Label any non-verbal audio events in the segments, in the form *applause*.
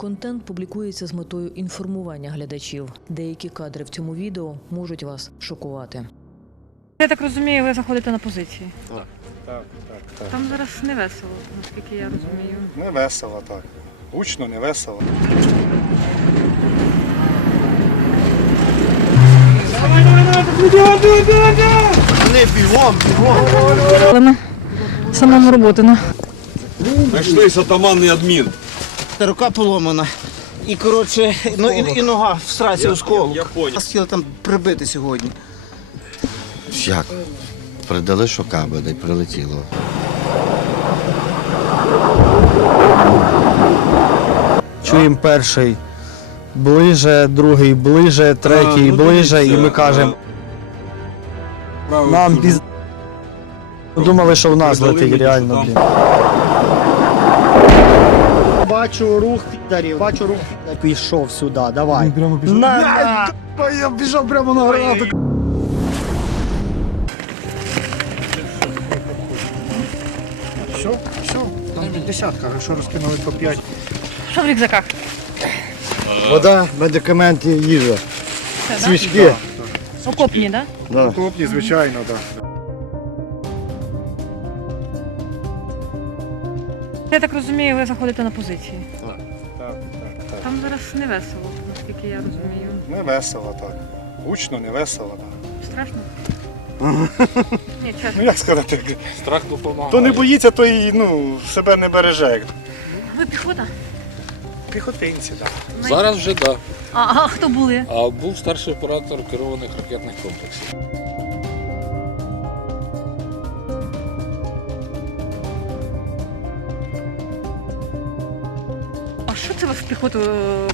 Контент публікується з метою інформування глядачів. Деякі кадри в цьому відео можуть вас шокувати. Я так розумію, ви заходите на позиції. Так, так, так. Там зараз не весело, наскільки я розумію. Не весело так. Гучно, не весело. Але ми самому роботи на Знайшлись атаман адмін. Рука поломана. І коротше, ну і, і нога в сраці у сколу. я понял. Нас хотіли там прибити сьогодні. Як? Передали, що каби, де й прилетіло. Чуємо перший ближе, другий ближе, третій ближе, і ми кажемо, нам піз... Думали, що в нас летить реально, блін. Бачу рух підарів, бачу рух підарів. Пішов сюди, давай. Прямо пішов. На! Я біжав прямо на гранату. Все, все, там десятка, що розкинули по 5. що в рюкзаках? Вода, медикаменти, їжа. Свічки. Окопні, так? Да. Хлопці, звичайно, так. Я так розумію, ви заходите на позиції. Так, так, так. Там зараз не весело, наскільки я розумію. Не весело так. Гучно, не весело. Так. Страшно? *laughs* Ні, чесно. Ну як сказати, Страх допомагає. хто не боїться, той ну, себе не береже. Ви піхота? Піхотинці, так. Зараз вже так. А, а хто були? А був старший оператор керованих ракетних комплексів. А вас в піхоту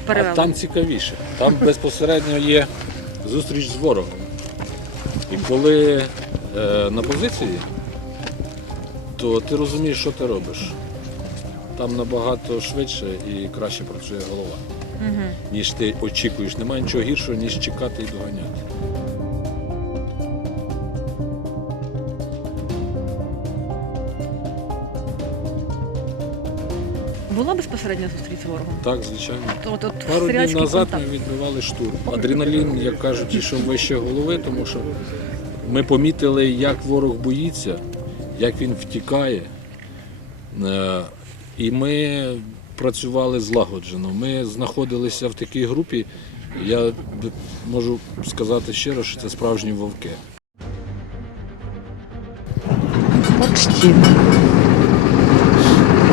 перевели? А там цікавіше. Там безпосередньо є зустріч з ворогом. І коли е, на позиції, то ти розумієш, що ти робиш. Там набагато швидше і краще працює голова, Угу. ніж ти очікуєш. Немає нічого гіршого, ніж чекати і доганяти. Була безпосередня зустріч з ворогом? Так, звичайно. От, от Пару днів назад контакт. ми відбивали штурм. Адреналін, як кажуть, йшов вище голови, тому що ми помітили, як ворог боїться, як він втікає. Е, І ми працювали злагоджено. Ми знаходилися в такій групі. Я можу сказати щиро, що це справжні вовки. Почти.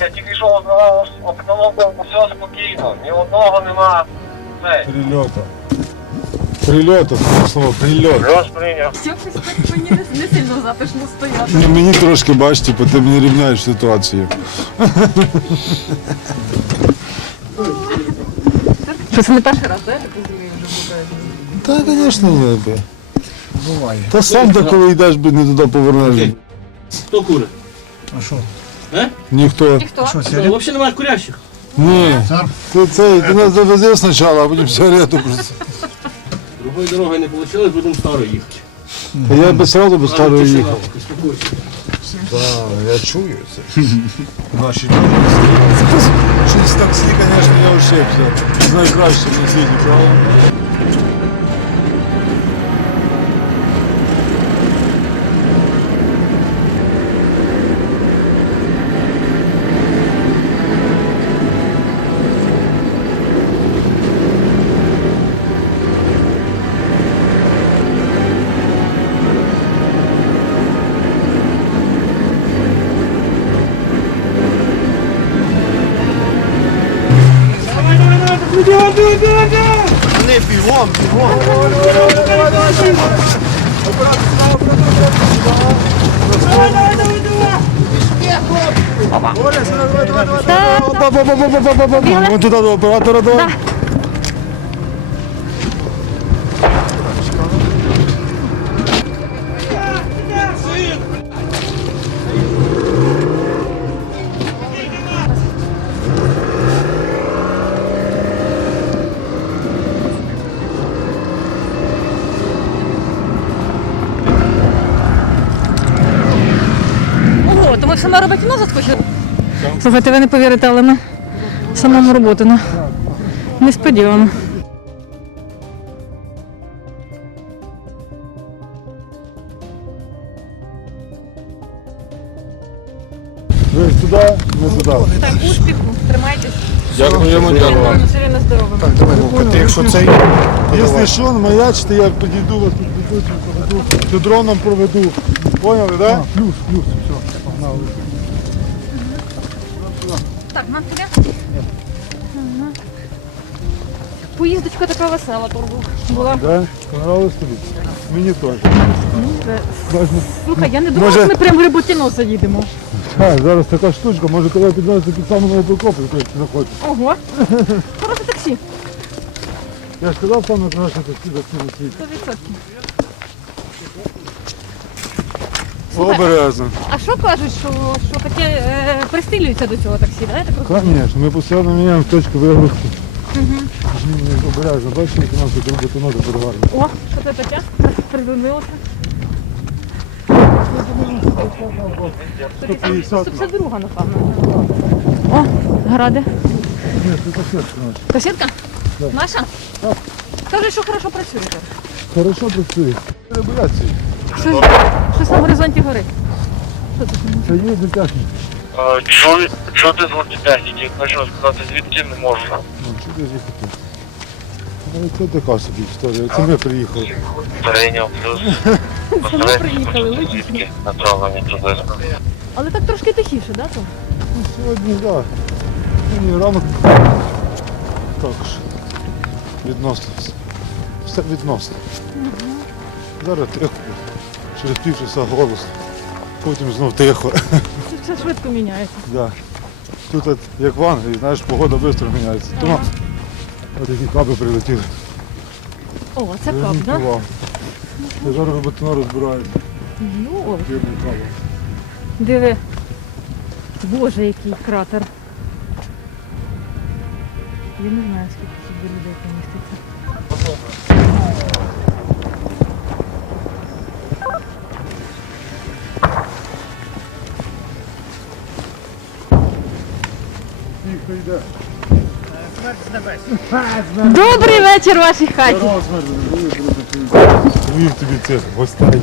Я тільки що ознавав обстановку, все спокійно, ні одного нема. Цей, Прильоту. Прильоту, слово, прильот. плюс прийняв. не сильно затишно стояти. Ну, мені трошки бач, типу, ти мені рівняєш ситуацію. Що це не перший раз, так? Я так розумію, вже попередньо. Та, звісно, би. Буває. Та сам де коли йдеш, би не туди повернеш. Хто кури? Ніхто. Ніхто. Взагалі немає курящих. Ні. Ти це, ти нас завези спочатку, а потім сигарету просто. Другої дороги не вийшло, будемо старо їхати. Та я би сразу би старою їхав. Успокойся. Так, я чую це. Наші Щось таксі, звісно, я ошибся. З найкращим на світі, правда? Не пів Бігом, Давай, Вон туди до оператора давай. Роботі назад хочемо? Слухайте, ви не повірите, але ми самому роботу на несподівано. Ви туди, ми туди. Так, успіху, тримайтесь. Дякуємо, дякуємо. Все рівно здорово. Так, давай, Вовка, ти якщо цей... Якщо що, маячите, я підійду вас підведу, проведу, чи дроном проведу. Поняли, так? Да? Плюс, плюс. Так, нам туди. Ага. Поїздочка така весела тут була. Да? Понравилось тобі? Мені теж. Можна- Слухай, я не думала, Може- що ми прямо в Рибутіноса їдемо. Так, зараз така штучка, може тебе підвезти під самого Прокопу, якщо ти захочеш. Ого. Хороше таксі. Я ж сказав, там найкраще таксі за цілий світ. 100%. Обережно. А що кажуть, що, що таке е, пристилюється до цього таксі, да? я так розумію? Ми постійно міняємо точку вигрузки. Обережно, бачиш, як у нас тут робити ноги. О, що це таке? Придумилося. 150. 152, напевно. О, гради. Ні, це касетка наша. Касетка? Наша? Каже, що хорошо працює. Хорошо працює. Не бояться. Щось, щось на горизонті горить. Що це? Це є дитячі. Чую, чути звуки техніки, хочу сказати, звідки не можу. Ну, що ти звідти? Ну, це така собі історія. Це ми приїхали. Перейняв плюс. *laughs* Саме приїхали, логічно. Звідки направлені приблизно. Але так трошки тихіше, да? Ну, сьогодні, так. Да. Сьогодні ранок також. Відносно все. Все відносно. Зараз тихо. Через півчаса голос. Потім знов тихо. Тут все швидко міняється. Да. Тут от, як в Англії, знаєш, погода швидко міняється. Тому от такі каби прилетіли. О, це кап, увагу. Я зараз роботино розбирають. Йо, Фірму каву. диви. Боже, який кратер. Я не знаю, скільки сюди людей поміститься. Тихо йде. Добрий вечір вашій хаті. Привів тобі це гостей.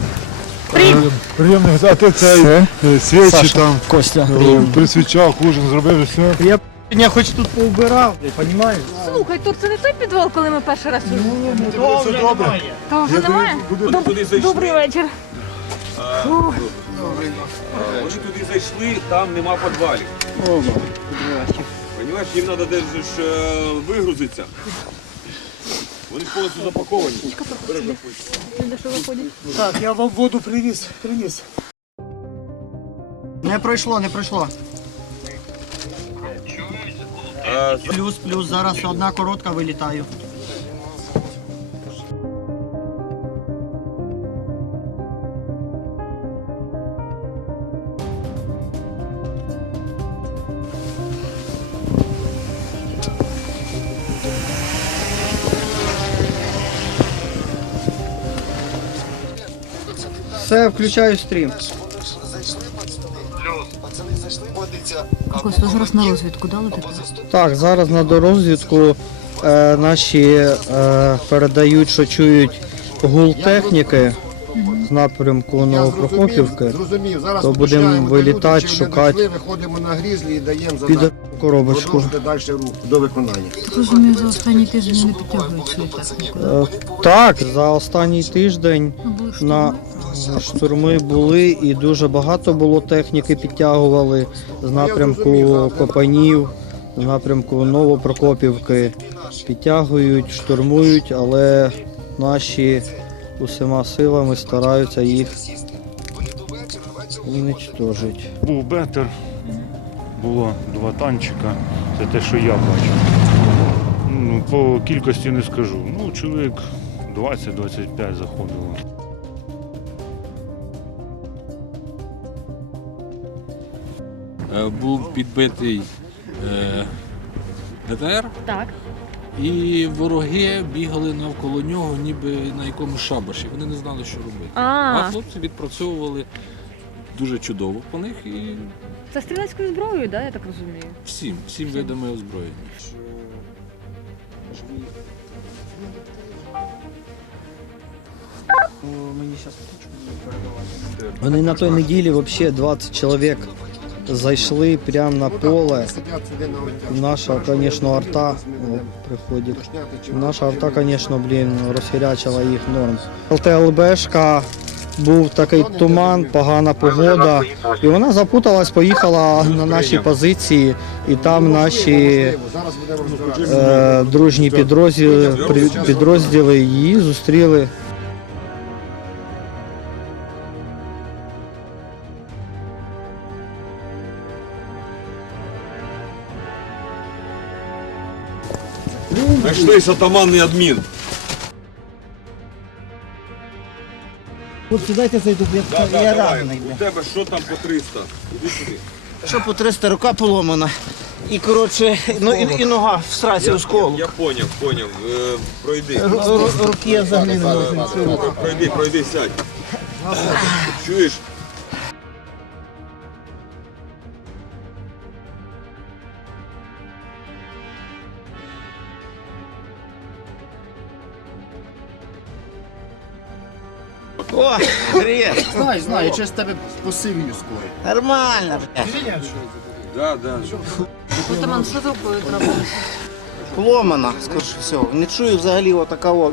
Привіт. Приємно, а ти цей е, свічі Саша. там Костя. е, при свічах, ужин зробив і все. Я я хоч тут поубирав, розумієш? Слухай, тут це не той підвал, коли ми перший раз тут. Тобі все добре. Того вже немає? буду- Доб- Добрий вечір. Фу. Вони туди зайшли, там нема підвалів. Понимаєш, їм треба десь же ж е, вигрузитися. Вони ж повністю запаковані. Так, я вам воду привіз, приніс. Не пройшло, не пройшло. Плюс, плюс, зараз одна коротка вилітаю. Все, включаю стрім. Костя, зараз на розвідку дали тебе? Так, зараз на дорозвідку е, наші е, передають, що чують гул техніки з напрямку Новопрохопівки. Зрозумів, зараз То будемо вилітати, шукати. дійшли, Виходимо на грізлі і даємо Під задачу. коробочку. Продовжити далі рух до виконання. Розумію, за останні тижні не підтягують свою техніку. Е, Так, за останній тиждень на штурми були і дуже багато було техніки підтягували з напрямку Копанів, з напрямку Новопрокопівки. підтягують, штурмують, але наші усіма силами стараються їх уничтожити. Був бетер, було два танчика. Це те, що я бачив. Ну, по кількості не скажу. Ну, чоловік 20-25 заходило. Був підбитий е, ДТР, Так. і вороги бігали навколо нього, ніби на якомусь шабаші. Вони не знали, що робити. А А, хлопці відпрацьовували дуже чудово по них і це стрілецькою зброєю, да, я так розумію. всім, всім видами озброєння. Вони на той неділі взагалі 20 чоловік зайшли прямо на поле. Наша, звісно, арта о. Наша арта, звісно, блін, розхирячила їх норм. ЛТЛБшка був такий туман, погана погода. І вона запуталась, поїхала на наші позиції, і там наші е, дружні підрозділи, підрозділи її зустріли. Знайшлись атаман і адмін. Хлопці, дайте зайду, я, Да, да, я давай. ранений. У тебе що там по 300? Іди сюди. Що по 300 рука поломана. І коротше, ну і, і нога в сраці у сколу. Я поняв, поняв. Е, пройди. Ру- ру- Руки я взагалі не можу. Пройди, пройди, сядь. Чуєш? О, привіт. Знаю, знаю, я через тебе посивію скоро. Нормально, блядь. Да, да. Атаман, що рукою трапилось? Поломана, скоріше всього. Не чую взагалі отакого.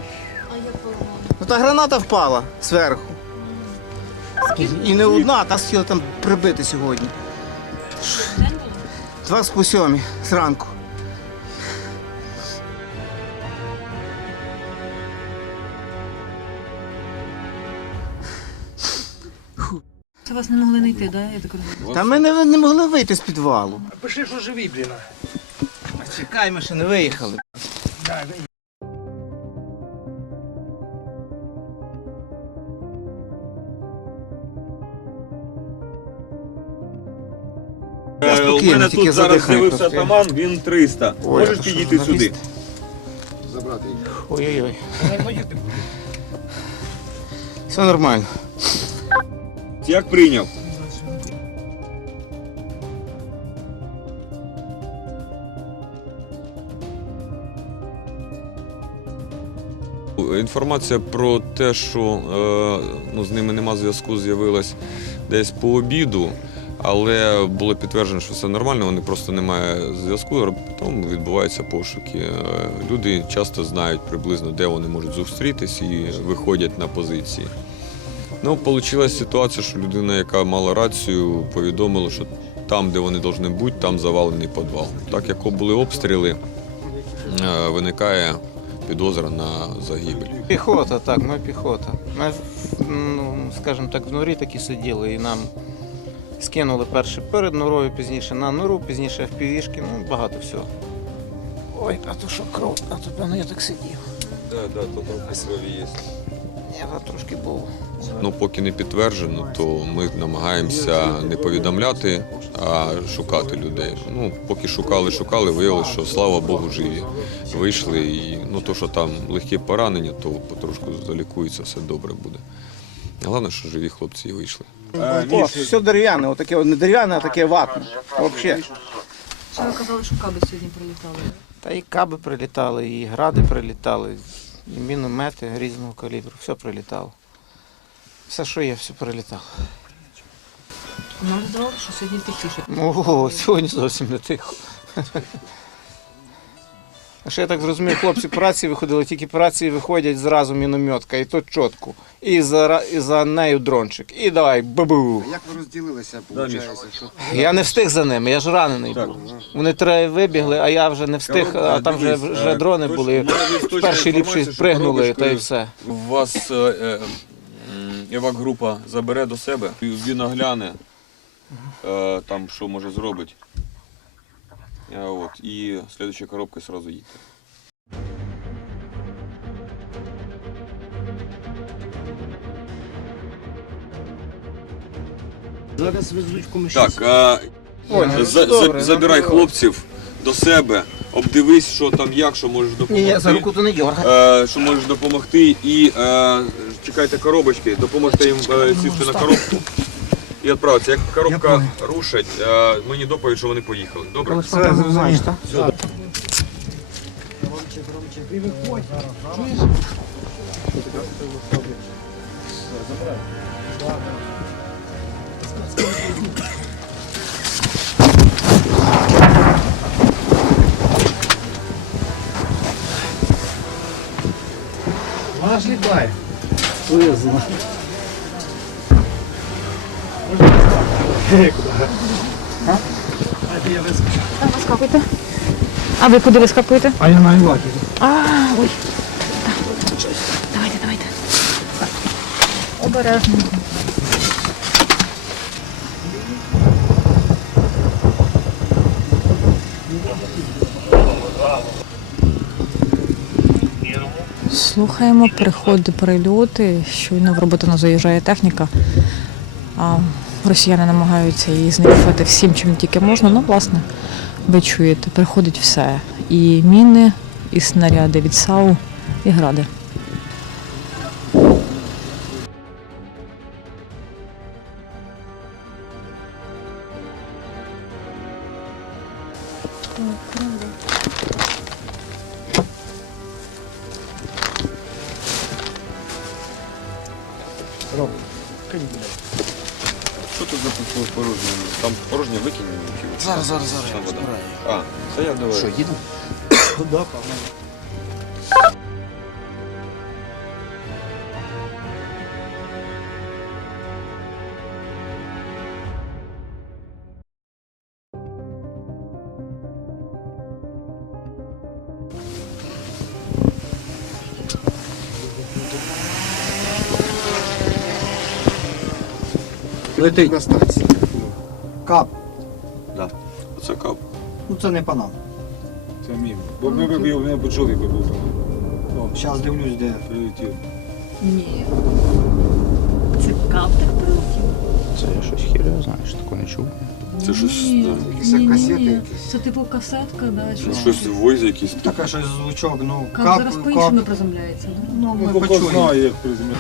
Ну та граната впала зверху. І не одна, та хотіла там прибити сьогодні. Два з по сьомі зранку. Це вас не могли знайти, да, я так розумію? Та ми не, не могли вийти з підвалу. Пиши, що живі, блін. Чекай, ми ще не виїхали. Я Е, У спокійно, мене тільки тут зараз задихаю з'явився атаман, він 300. Ой, Можеш а що, підійти на сюди? Ой-ой-ой. Все нормально. Як прийняв? Інформація про те, що е, ну, з ними нема зв'язку, з'явилась десь по обіду, але було підтверджено, що все нормально, вони просто немає зв'язку, потім відбуваються пошуки. Е, Люди часто знають приблизно, де вони можуть зустрітись і виходять на позиції. Ну, вийшла ситуація, що людина, яка мала рацію, повідомила, що там, де вони повинні бути, там завалений підвал. Так як були обстріли, е, виникає підозра на загибель. Піхота, так, ми піхота. Ми, ну, скажімо так, в норі такі сиділи і нам скинули перше перед норою, пізніше на нору, пізніше в півішки, ну багато всього. Ой, а то що кров, а то певно я так сидів. Да, да, то трохи крові є. Я там трошки був. Ну, поки не підтверджено, то ми намагаємося не повідомляти, а шукати людей. Ну, поки шукали, шукали, виявилося, що слава Богу, живі. Вийшли і ну, то, що там легкі поранення, то потрошку залікується, все добре буде. Головне, що живі хлопці і вийшли. О, все дерев'яне, отаке, не дерев'яне, а таке ватне. Взагалі. Що ви казали, що каби сьогодні прилітали? Та і каби прилітали, і гради прилітали, і міномети різного калібру, все прилітало. Все, що є, все прилітало. Нам здавалося, що сьогодні тихіше. О, сьогодні зовсім не тихо. А ще я так зрозумів, хлопці по рації виходили, тільки по рації виходять зразу мінометка, і то чітко. І за, і за нею дрончик. І давай, бабу. Як ви розділилися, виходить? Я не встиг за ними, я ж ранений був. Вони троє вибігли, а я вже не встиг, а там вже, вже е, дрони були. Перші ліпші пригнули, та й все. Вас е, е, евак-група забере до себе, і він огляне, е, там що може зробить. Е, От, і слідчою коробкою одразу їдьте. Зараз везуть комусь. Так, а, Ой, за, ну, за- добре, забирай ну, хлопців до себе, обдивись, що там як, що можеш Ні, допомогти. я за руку то не дергай. е, що можеш допомогти, і е, чекайте коробочки, допоможете їм е, сісти на коробку і відправитися. Як коробка рушить, е, мені доповідь, що вони поїхали. Добре? Все, зрозумієш, так? Вона ж літає. А, вискакуйте. А ви куди вискакуєте? А я на Івакі. А, ой. Давайте, давайте. Обережно. Слухаємо приходи, прильоти. Щойно в роботу заїжджає техніка. А росіяни намагаються її знищувати всім, чим тільки можна. Ну, власне, ви чуєте, приходить все. І міни, і снаряди від САУ, і гради. Що тут за порожнє? Там порожнє викинь Зараз, зараз, зараз. А, це я давай. Що, їдемо? *coughs* Летить. Кап. Це кап. Ну це не по нам. Це мій. Бо ми б його не почули, якби був. Зараз дивлюсь, де. Прилетів. Ні. Це каптер прилетів? Це я щось хіре знаю, що такого не чув. Це щось, Ні, да. ні, ні, касети ні. якісь. Це типу касетка, да, що? щось в войзі якісь. Таке щось звучок, ну Кап, кап, зараз по-іншому приземляється, да? Ну, Ну, ми бо почуємо. знає, як приземляти.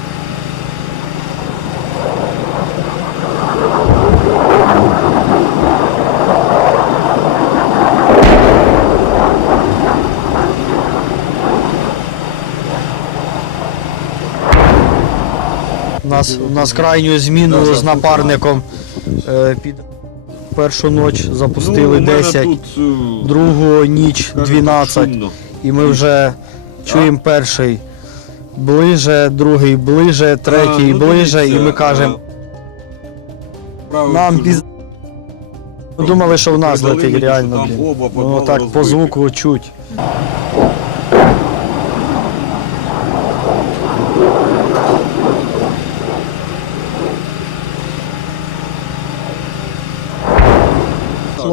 Нас, нас крайню зміну з напарником е, під першу ніч запустили 10, другу ніч 12. І ми вже чуємо перший ближе, другий ближе, третій ближе, і ми кажемо, нам піз... Ми Думали, що в нас летить реально, блін. Ну так по звуку чуть.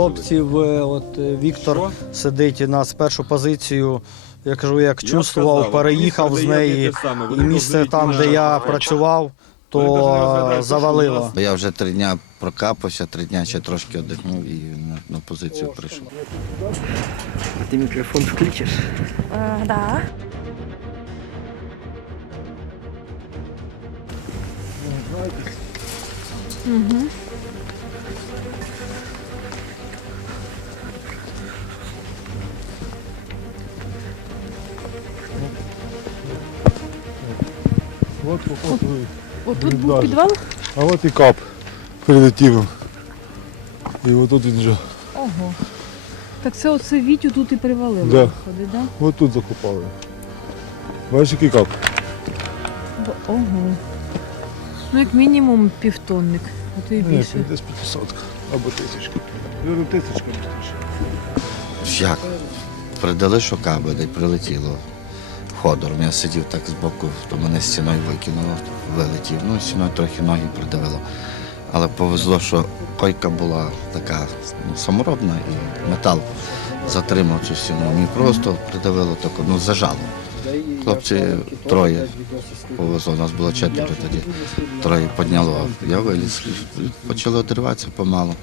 Хлопців, е, от е, Віктор сидить на першу позицію. Я кажу, як чувствував, переїхав з неї, і місце там, де я працював, то завалило. Я вже три дня прокапався, три дня ще трошки одихнув і на, на позицію прийшов. Ти мікрофон включиш? Е, да. Угу. От походу. Отут був підвал? А от і кап прилетів. І отут він вже. Ого. Так це оце Вітю тут і привалило, Да. виходить, да? От тут закопали. Бачиш, який кап? Ого. Ну, як мінімум півтонник, а то і Ні, десь 500 або тисячка. Вірю, тисячка. Як? Передали, що каби, де прилетіло. Ходором. Я сидів так збоку, то мене стіною викинуло, вилетів. Ну, стіною трохи ноги придавило. Але повезло, що койка була така ну, саморобна і метал затримав цю стіну. Мені просто придавило таку, ну, зажало. Хлопці троє повезло, нас було четверо тоді. Троє підняло. Я виліз. Почали одриватися помалу.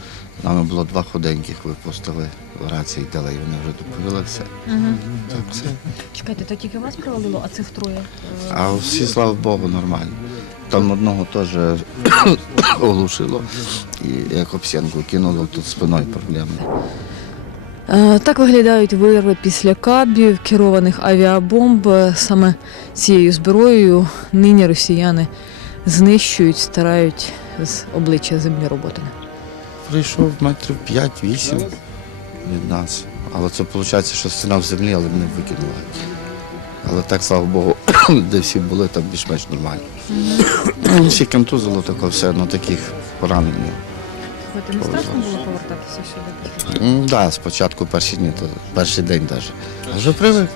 Нами було два худеньких, випустили рації дали, і вони вже доповіли все. Так, все. Чекайте, то тільки вас привалило, а цих троє? А всі, слава Богу, нормально. Там одного теж *coughs* оглушило. І як об стінку кинуло, тут спиною проблеми. Е, Так виглядають вирви після кабів, керованих авіабомб. Саме цією зброєю нині росіяни знищують, старають з обличчя землі роботами. Прийшов метрів 5-8 від нас. Але це виходить, що стіна в землі, але мене викинула. Але так, слава Богу, *coughs* де всі були, там більш-менш нормально. Всі контузило, таке все, ну таких поранень. Не страшно було сюди? Так, да, спочатку перші дні, то перший день навіть. А вже привик.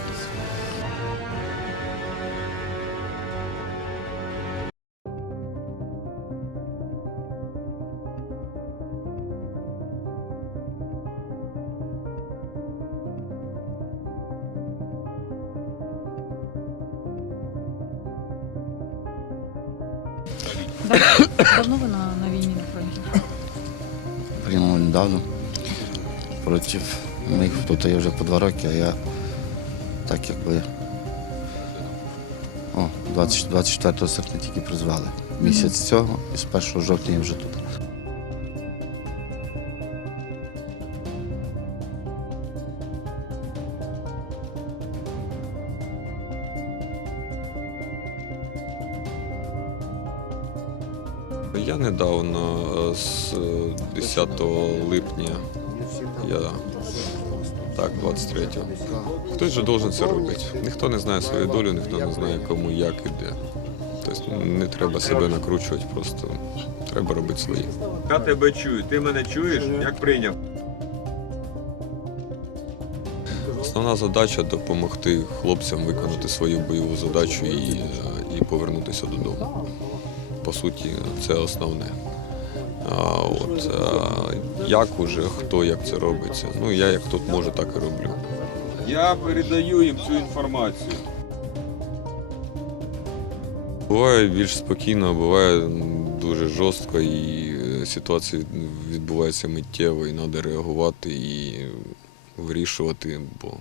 Тут я вже по два роки, а я так якби. О, 20, 24 серпня тільки призвали. Місяць цього і з 1 жовтня я вже тут. Я недавно е, з е, 10 липня, я так, 23-го. Хтось же должен це робити. Ніхто не знає свою долю, ніхто не знає кому, як і де. Тобто не треба себе накручувати, просто треба робити свої. Я тебе чую, ти мене чуєш? Як прийняв? Основна задача допомогти хлопцям виконати свою бойову задачу і, е, і повернутися додому. По суті, це основне. А от а, як уже хто як це робиться? Ну я як тут можу, так і роблю. Я передаю їм цю інформацію. Буває більш спокійно, буває дуже жорстко, і е, ситуація відбувається миттєво, і треба реагувати і вирішувати, бо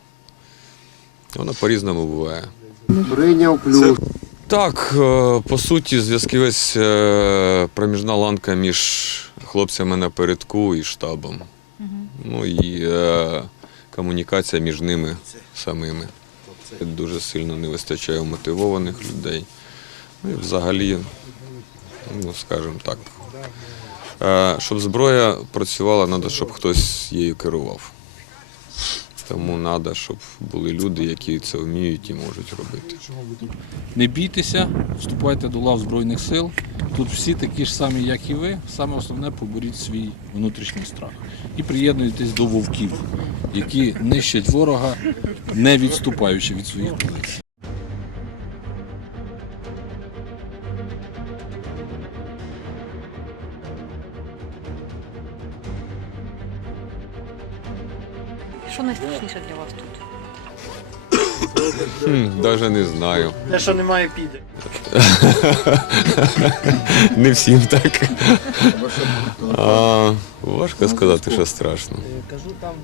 воно по-різному буває. Прийняв плюс. Так, е, по суті, зв'язківець е, проміжна ланка між хлопцями на передку і штабом. Ну і е, комунікація між ними самими. Дуже сильно не вистачає мотивованих людей. Ну і взагалі, ну скажімо так, е, щоб зброя працювала, треба, щоб хтось її керував. Тому треба, щоб були люди, які це вміють і можуть робити. Не бійтеся, вступайте до лав Збройних сил. Тут всі такі ж самі, як і ви. Саме основне поборіть свій внутрішній страх. І приєднуйтесь до вовків, які нищать ворога, не відступаючи від своїх позицій. Що найстрашніше для вас тут? Хм, Даже не знаю. Те, що немає піде. *laughs* Не всім так. А, важко сказати, що страшно.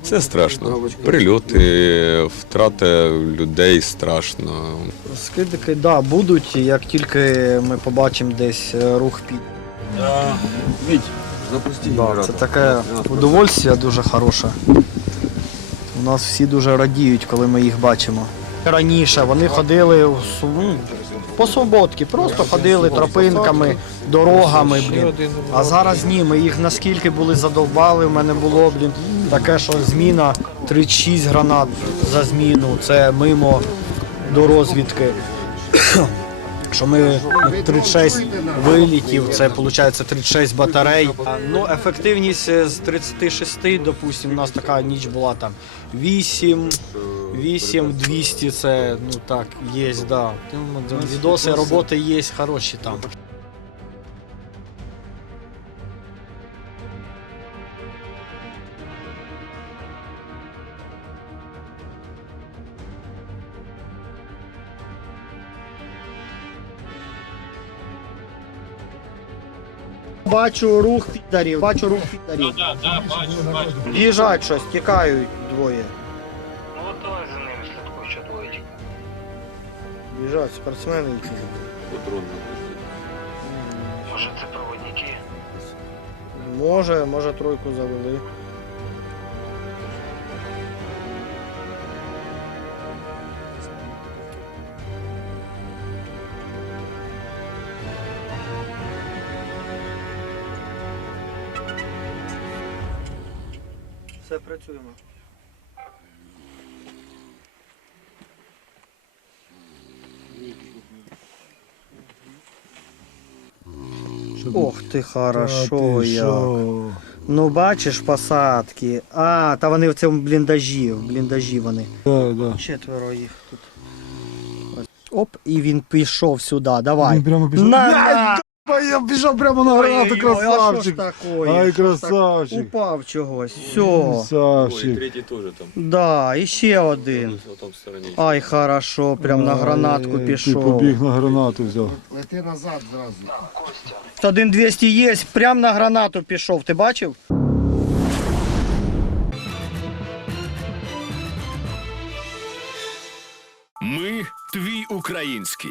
Все страшно. Прильоти, втрата людей страшно. Скидки, так, да, будуть, як тільки ми побачимо десь е, рух під. Віть, запусти Да, це таке удовольствие дуже хороше. У нас всі дуже радіють, коли ми їх бачимо. Раніше вони ходили у ну, по свободки, просто ходили тропинками, дорогами, блін. А зараз ні, ми їх наскільки були задовбали, в мене було, блін, таке, що зміна 36 гранат за зміну, це мимо до розвідки. Що ми 36 вилітів, це виходить 36 батарей. Ну, ефективність е, з 36, допустимо, у нас така ніч була там 8, 8, 200, це ну так, є, да. Відоси роботи є хороші там. Бачу рух підарів, бачу рух підарів. Біжать щось, тікають двоє. Ну от давай за ними слідкуй, що двоє тікають. Біжать, спортсмени якісь. Може це проводники? Може, може тройку завели. Все, працюємо. Ох ти, хорошо як. Ну бачиш посадки. А, та вони в цьому бліндажі, в бліндажі вони. Да, да. Четверо їх тут. Оп, і він пішов сюди, давай. Він прямо пішов. На, Я! Пішов прямо на гранату, красавчик. Ай, так? красавчик. Упав чогось. Все. Ой, Красавчик. третій теж там. Да, і ще один. Стороні. Ай, хорошо, прям на гранатку Ай, Ти пішов. побіг на гранату взяв. Лети назад зразу. 1-200 є, прям на гранату пішов, ти бачив? Ми твій український.